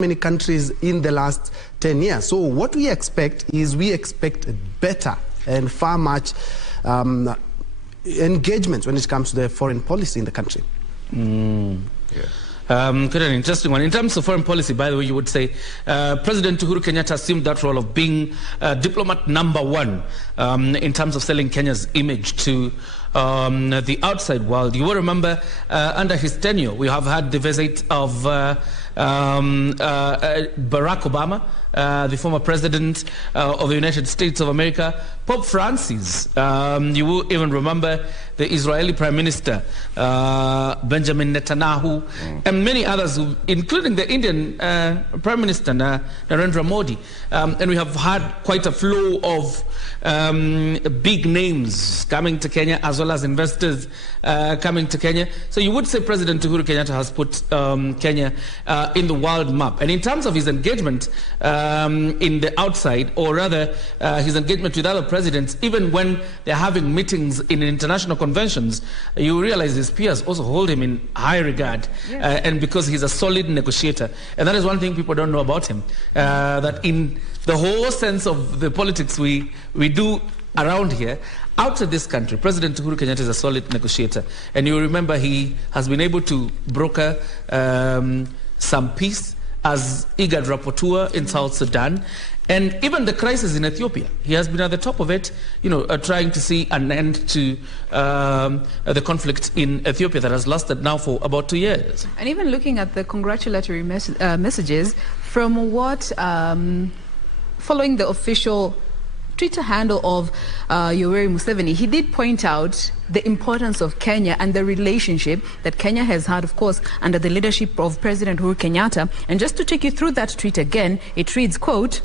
many countries in the last 10 years. So what we expect is better and far much engagement when it comes to the foreign policy in the country. Good and interesting one. In terms of foreign policy, by the way, you would say President Uhuru Kenyatta assumed that role of being diplomat #1 in terms of selling Kenya's image to the outside world. You will remember under his tenure, we have had the visit of Barack Obama, the former president of the United States of America, Pope Francis. You will even remember the Israeli Prime Minister, Benjamin Netanyahu, and many others, including the Indian Prime Minister, Narendra Modi. And we have had quite a flow of big names coming to Kenya, as well as investors coming to Kenya. So you would say President Uhuru Kenyatta has put Kenya in the world map. And in terms of his engagement in the outside, or rather his engagement with other presidents, even when they're having meetings in international conventions, you realize his peers also hold him in high regard, and because he's a solid negotiator. And that is one thing people don't know about him, that in the whole sense of the politics we do around here, outside this country, President Uhuru Kenyatta is a solid negotiator. And you remember he has been able to broker some peace as IGAD rapporteur in South Sudan. And even the crisis in Ethiopia, he has been at the top of it, trying to see an end to the conflict in Ethiopia that has lasted now for about 2 years. And even looking at the congratulatory messages, from what, following the official Twitter handle of Yoweri Museveni, he did point out the importance of Kenya and the relationship that Kenya has had, of course, under the leadership of President Uhuru Kenyatta. And just to take you through that tweet again, it reads, quote,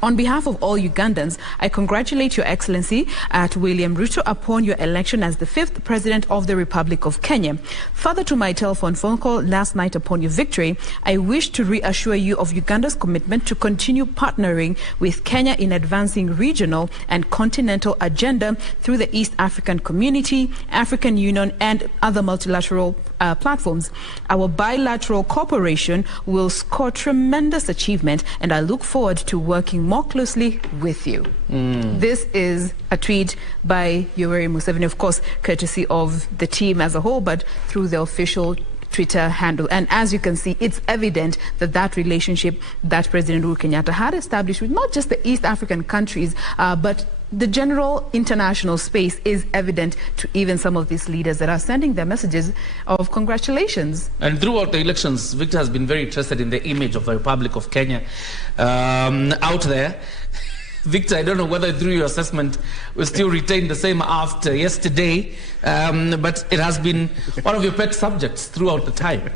"On behalf of all Ugandans, I congratulate Your Excellency at William Ruto upon your election as the 5th President of the Republic of Kenya. Further to my telephone phone call last night upon your victory, I wish to reassure you of Uganda's commitment to continue partnering with Kenya in advancing regional and continental agenda through the East African Community, African Union, and other multilateral platforms. Our bilateral cooperation will score tremendous achievement, and I look forward to working more closely with you." This is a tweet by Yoweri Museveni, of course, courtesy of the team as a whole, but through the official Twitter handle. And as you can see, it's evident that that relationship that President Uhuru Kenyatta had established with not just the East African countries, but the general international space is evident to even some of these leaders that are sending their messages of congratulations. And throughout the elections, Victor has been very interested in the image of the Republic of Kenya out there. Victor, I don't know whether through your assessment we still retain the same after yesterday, but it has been one of your pet subjects throughout the time.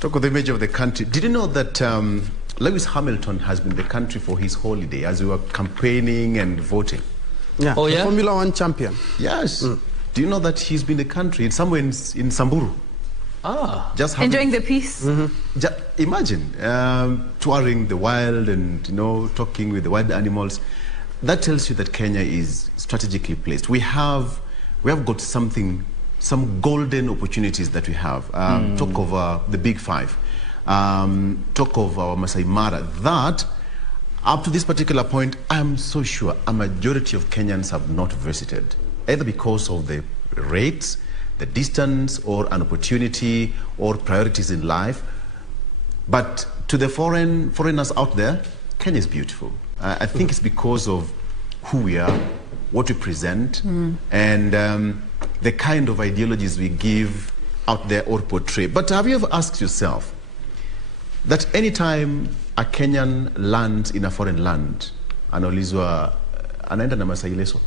Talk of the image of the country. Did you know that Lewis Hamilton has been in the country for his holiday as we were campaigning and voting? Yeah, oh, yeah? Formula 1 champion. Yes. Do you know that he's been in the country, somewhere in Samburu? Ah. Just enjoying the peace. Imagine touring the wild and talking with the wild animals. That tells you that Kenya is strategically placed. We have got some golden opportunities that we have. Talk of the Big Five. Talk of our Masai Mara, that up to this particular point, I'm so sure a majority of Kenyans have not visited, either because of the rates, the distance, or an opportunity, or priorities in life. But to the foreigners out there, Kenya is beautiful. I think it's because of who we are, what we present, and the kind of ideologies we give out there or portray. But have you ever asked yourself that anytime a Kenyan lands in a foreign land, anaulizwa anaenda na Masai leso?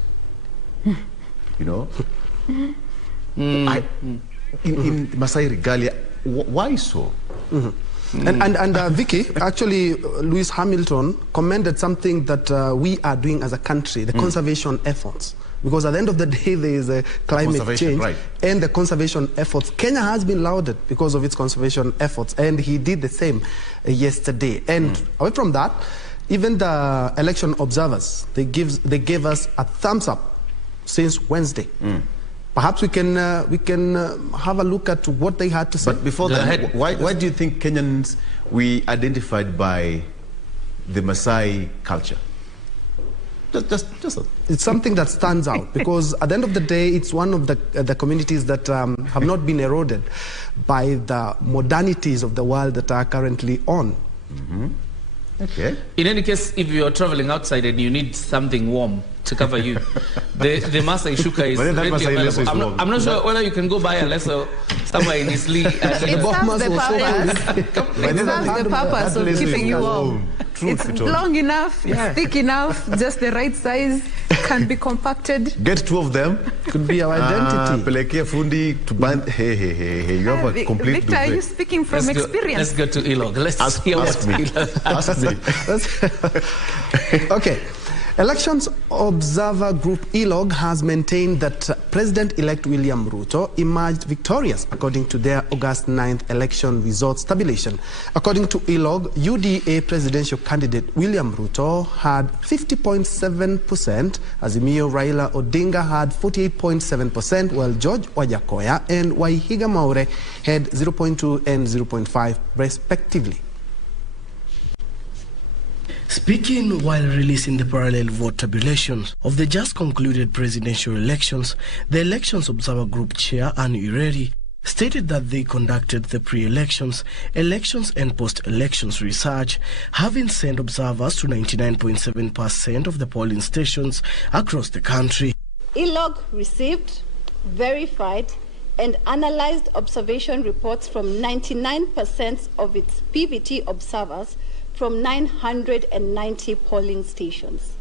In Masai regalia, why so? And Vicky, actually, Lewis Hamilton commended something that we are doing as a country, the conservation efforts. Because at the end of the day, there is a climate change, and the conservation efforts. Kenya has been lauded because of its conservation efforts, and he did the same yesterday. And away from that, even the election observers, they gave us a thumbs up since Wednesday. perhaps we can have a look at what they had to say. But before that, why do you think Kenyans, we identified by the Maasai culture? Just it's something that stands out because at the end of the day, it's one of the communities that have not been eroded by the modernities of the world that are currently on. Okay. In any case, if you're traveling outside and you need something warm to cover you, the Maasai Shuka is readily available. I'm not sure whether you can go buy a lesser somewhere in Isli. It serves the purpose of keeping you warm. It's long enough, it's thick enough, just the right size, can be compacted. Get 2 of them. Could be our identity. Pelekea fundi to bind. Hey, you have a complete Victor, are you speaking from experience? Let's go to Ilog. Let's ask me. Okay. Elections Observer Group ELOG has maintained that President-elect William Ruto emerged victorious according to their August 9th election results tabulation. According to ELOG, UDA presidential candidate William Ruto had 50.7%, Azimio Raila Odinga had 48.7%, while George Wajakoya and Waihiga Maure had 0.2 and 0.5 respectively. Speaking while releasing the parallel vote tabulations of the just concluded presidential elections, the Elections Observer Group Chair Anne Ireri stated that they conducted the pre-elections, elections and post-elections research, having sent observers to 99.7% of the polling stations across the country. ELOG received, verified and analyzed observation reports from 99% of its PVT observers from 990 polling stations.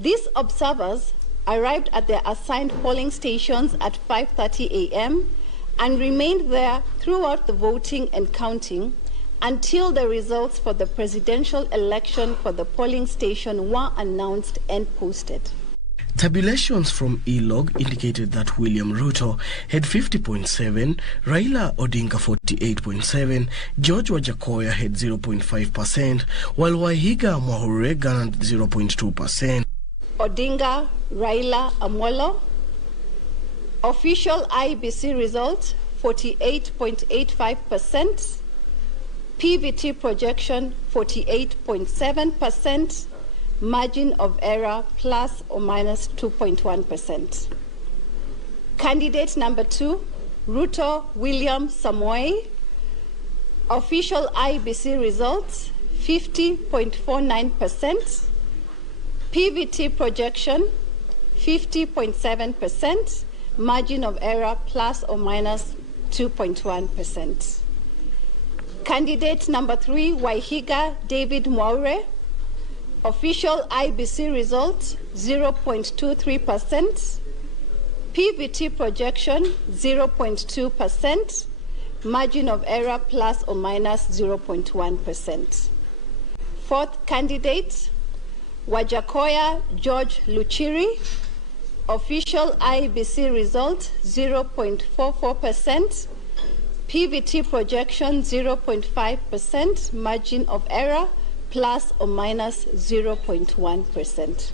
These observers arrived at their assigned polling stations at 5:30 a.m. and remained there throughout the voting and counting until the results for the presidential election for the polling station were announced and posted. Tabulations from ELOG indicated that William Ruto had 50.7, Raila Odinga 48.7, George Wajakoya had 0.5%, while Waihiga Mahure garnered 0.2%. Odinga, Raila, Amolo. Official IEBC result 48.85%. PVT projection 48.7%. Margin of error plus or minus 2.1%. Candidate number 2, Ruto William Samoei. Official IEBC results 50.49%. PVT projection 50.7%. Margin of error plus or minus 2.1%. Candidate number 3, Waihiga David Mwaure. Official IEBC result 0.23%, PVT projection 0.2%, margin of error plus or minus 0.1%. Fourth candidate, Wajakoya George Luchiri. Official IEBC result 0.44%, PVT projection 0.5%, margin of error plus or minus 0.1%.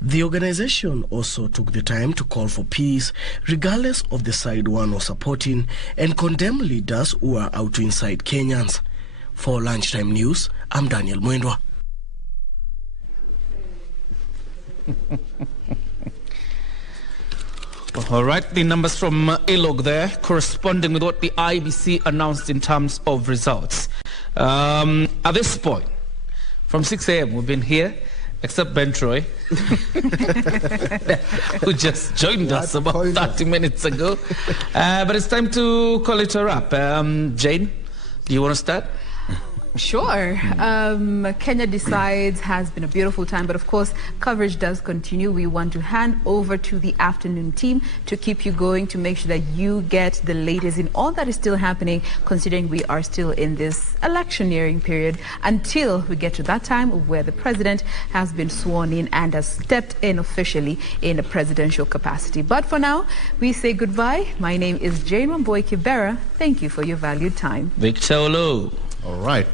The organization also took the time to call for peace, regardless of the side one was supporting, and condemn leaders who are out to incite Kenyans. For Lunchtime News, I'm Daniel Mwendwa. All right, the numbers from ELOG there, corresponding with what the IEBC announced in terms of results. At this point, from 6 a.m. we've been here, except Ben Troy, who just joined us about 30 minutes ago. But it's time to call it a wrap. Jane, do you want to start? Sure. Kenya Decides has been a beautiful time, but of course, coverage does continue. We want to hand over to the afternoon team to keep you going, to make sure that you get the latest in all that is still happening, considering we are still in this electioneering period until we get to that time where the president has been sworn in and has stepped in officially in a presidential capacity. But for now, we say goodbye. My name is Jane Wamboi Kibera. Thank you for your valued time. Victor Olo. All right.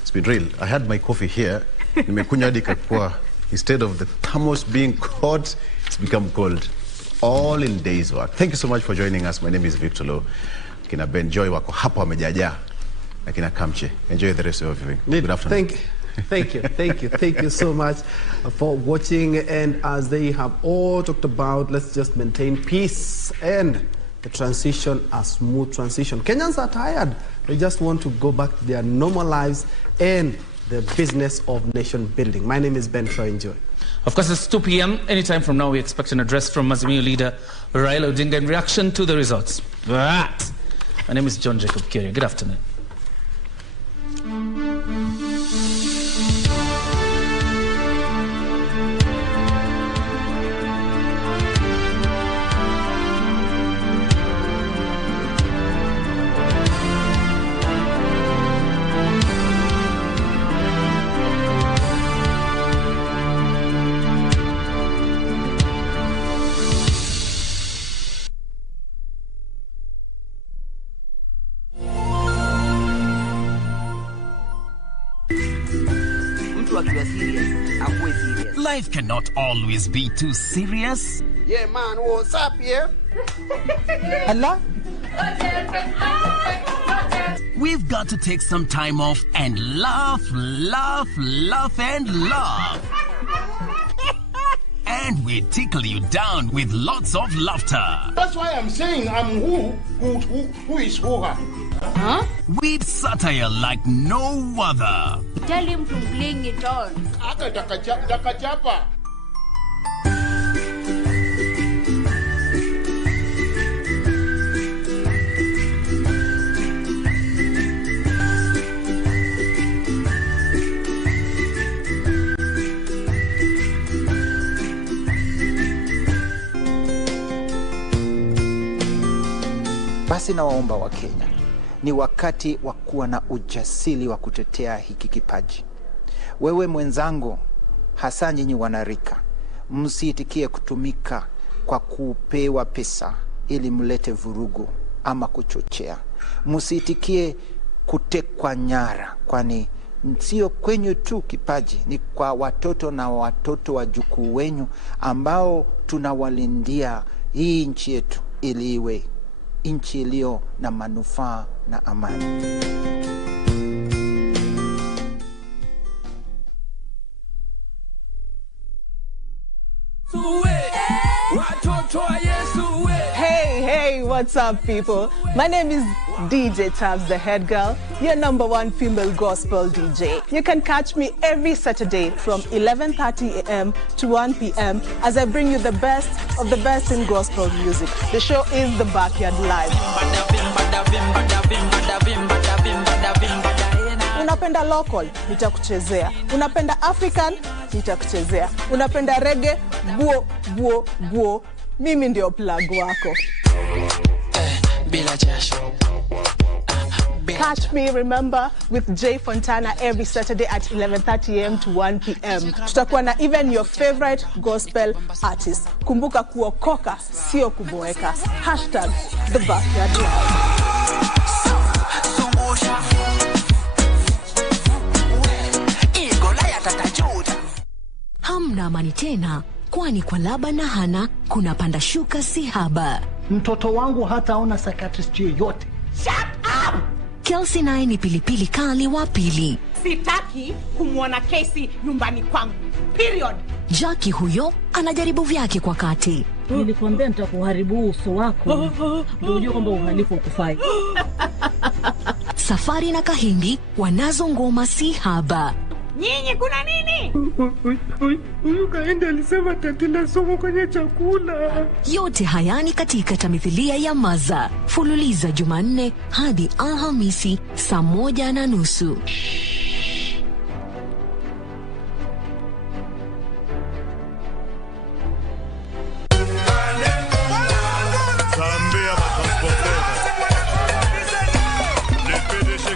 It's been real. I had my coffee here. Instead of the thermos being hot, it's become cold. all in days work. Thank you so much for joining us. My name is Victor Lo. Kina Ben Joy wako hapa wamejaja. Na kina Kamche. Enjoy the rest of your viewing. Good afternoon. Thank you so much for watching. And as they have all talked about, let's just maintain peace and the transition, a smooth transition. Kenyans are tired. They just want to go back to their normal lives and the business of nation building. My name is Ben Troy. Enjoy. Of course, it's 2 p.m. Anytime from now, we expect an address from Azimio leader Raila Odinga in reaction to the results. But my name is John Jacob Kiria. Good afternoon. Life cannot always be too serious. Yeah, man, what's up here? Allah? We've got to take some time off and laugh, and laugh. And we tickle you down with lots of laughter. That's why I'm saying I'm who is who. Huh? With satire like no other. Tell him to bring it on. Dakachapa. Basi na waomba wa Kenya, ni wakati wa kuwa na ujasiri wa kutetea hiki kipaji. Wewe mwenzangu, hasa nyinyi wanarika, msiitikie kutumika kwa kupewa pesa ili mlete vurugu ama kuchochea. Msiitikie kutekwa nyara, kwani sio kwenye tu kipaji, ni kwa watoto na watoto wajukuu wenyu ambao tunawalindia hii nchi yetu ili iwe nchi iliyo na manufaa na amani. Hey, what's up, people? My name is DJ Tabs, the head girl, your #1 female gospel DJ. You can catch me every Saturday from 11:30 a.m. to 1 p.m. as I bring you the best of the best in gospel music. The show is The Backyard Live. Unapenda local, nitakuchezea. Unapenda African, nitakuchezea. Unapenda reggae, buo, mimi ndio plug wako. Catch me, remember, with Jay Fontana every Saturday at 11:30 a.m. to 1 p.m. Tutakuwa na even your favorite gospel artist. Kumbuka kuokoka, sio kuboeka. #The Backyard Live. Hamna amani tena, kwani kwa Laba na Hana kuna panda shuka si haba. Mtoto wangu hataona psychiatrist yoyote. Shut up! Kelsey naye ni pilipili kali wa pili. Sitaki kumwona Kesi nyumbani kwangu. Period. Jackie huyo anajaribu vyake kwa kati. Nilikwambia nitakuharibu uso wako. Ndio unajua kwamba uhalifu ukufai. Safari na Kahindi wanazo ngoma si haba. Nyinyi kuna nini? Huyu Kahindi alisema tatila somo kwenye chakula. Yote hayani katika tamthilia ya Maza. Fululiza Jumanne hadi Alhamisi saa 1:30.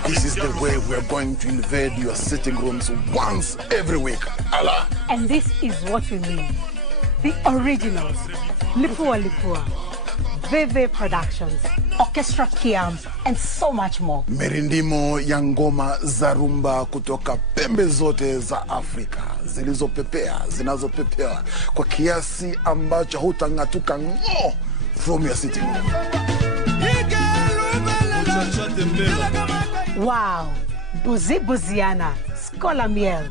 This is the way we're going to invade your sitting rooms once every week. Allah. And this is what we mean. The originals. Lipua Lipua. Veve Productions. Orchestra Kiam. and so much more. Mirindimo ya ngoma za rumba kutoka pembe zote za Afrika, zilizopepea, zinazopepea kwa kiasi ambacho hutang'atuka ng'o from your sitting room. Wow, Buzi Buziana, Skola Miel,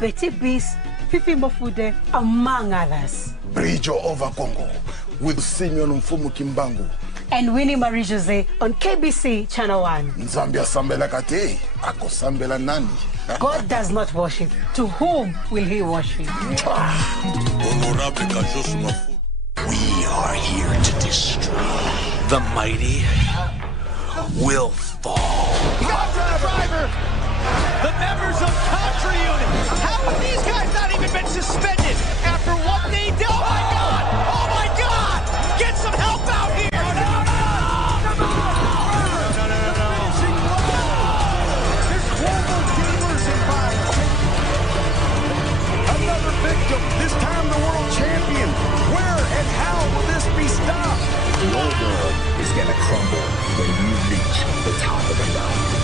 Betty Beast, Fifi Mofude, among others. Bridge over Congo with Simeon Mfumu Kimbangu and Winnie Marie-Jose on KBC Channel 1. Zambia Sambela Kate, Ako Sambela Nani. God does not worship. To whom will he worship? We are here to destroy. The mighty will fall. Got driver. The members of Contra Unit. How have these guys not even been suspended after what they did? Oh my God! Oh my God! Get some help out here! Another victim. This time the world champion. Where and how will this be stopped? Your world is gonna crumble when you reach the top of the mountain.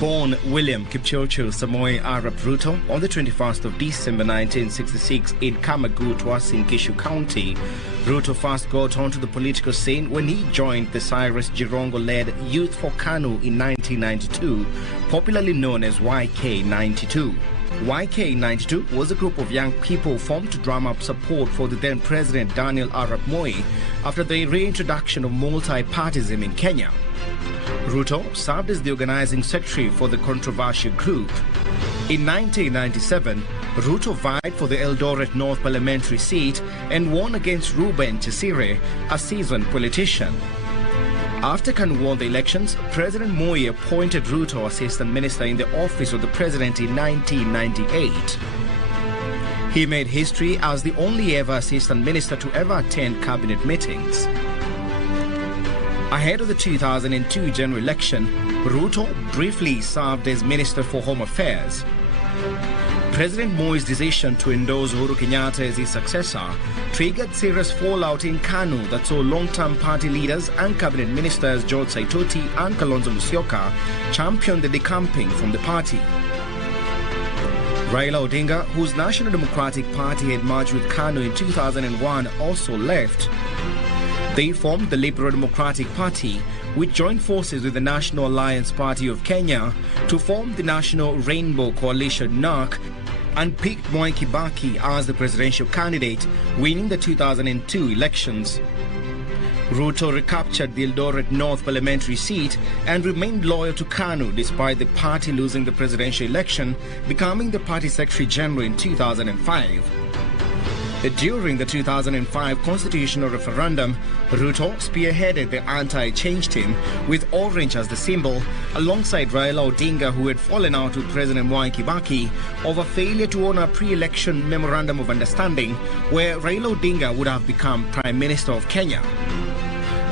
Born William Kipchirchir Samoei Arap Ruto on the 21st of December 1966 in Kamagutwa in Kishu County, Ruto first got onto the political scene when he joined the Cyrus Jirongo-led Youth for KANU in 1992, popularly known as YK92. YK92 was a group of young people formed to drum up support for the then President Daniel Arap Moi after the reintroduction of multi-partyism in Kenya. Ruto served as the organizing secretary for the controversial group. In 1997, Ruto vied for the Eldoret North parliamentary seat and won against Ruben Chesire, a seasoned politician. After KANU won the elections, President Moi appointed Ruto assistant minister in the office of the president in 1998. He made history as the only ever assistant minister to ever attend cabinet meetings. Ahead of the 2002 general election, Ruto briefly served as Minister for Home Affairs. President Moi's decision to endorse Uhuru Kenyatta as his successor triggered serious fallout in KANU that saw long-term party leaders and cabinet ministers George Saitoti and Kalonzo Musyoka champion the decamping from the party. Raila Odinga, whose National Democratic Party had merged with KANU in 2001, also left. They formed the Liberal Democratic Party, which joined forces with the National Alliance Party of Kenya to form the National Rainbow Coalition NARC and picked Mwai Kibaki as the presidential candidate, winning the 2002 elections. Ruto recaptured the Eldoret North parliamentary seat and remained loyal to KANU despite the party losing the presidential election, becoming the party secretary general in 2005. During the 2005 constitutional referendum, Ruto spearheaded the anti-change team with orange as the symbol, alongside Raila Odinga, who had fallen out with President Mwai Kibaki over failure to honor a pre-election memorandum of understanding where Raila Odinga would have become Prime Minister of Kenya.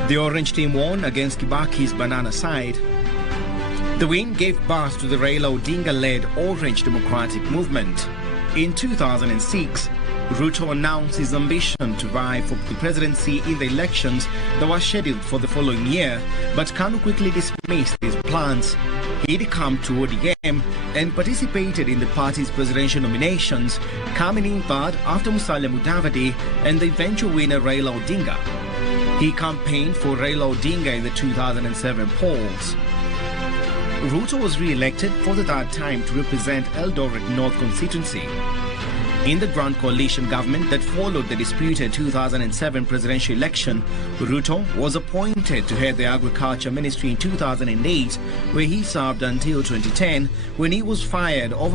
The orange team won against Kibaki's banana side. The win gave birth to the Raila Odinga-led Orange Democratic Movement. In 2006, Ruto announced his ambition to vie for the presidency in the elections that were scheduled for the following year, but KANU quickly dismissed his plans. He decamped to ODM and participated in the party's presidential nominations, coming in third after Musalia Mudavadi and the eventual winner Raila Odinga. He campaigned for Raila Odinga in the 2007 polls. Ruto was re-elected for the third time to represent Eldoret North constituency. In the Grand Coalition government that followed the disputed 2007 presidential election, Ruto was appointed to head the Agriculture Ministry in 2008, where he served until 2010, when he was fired over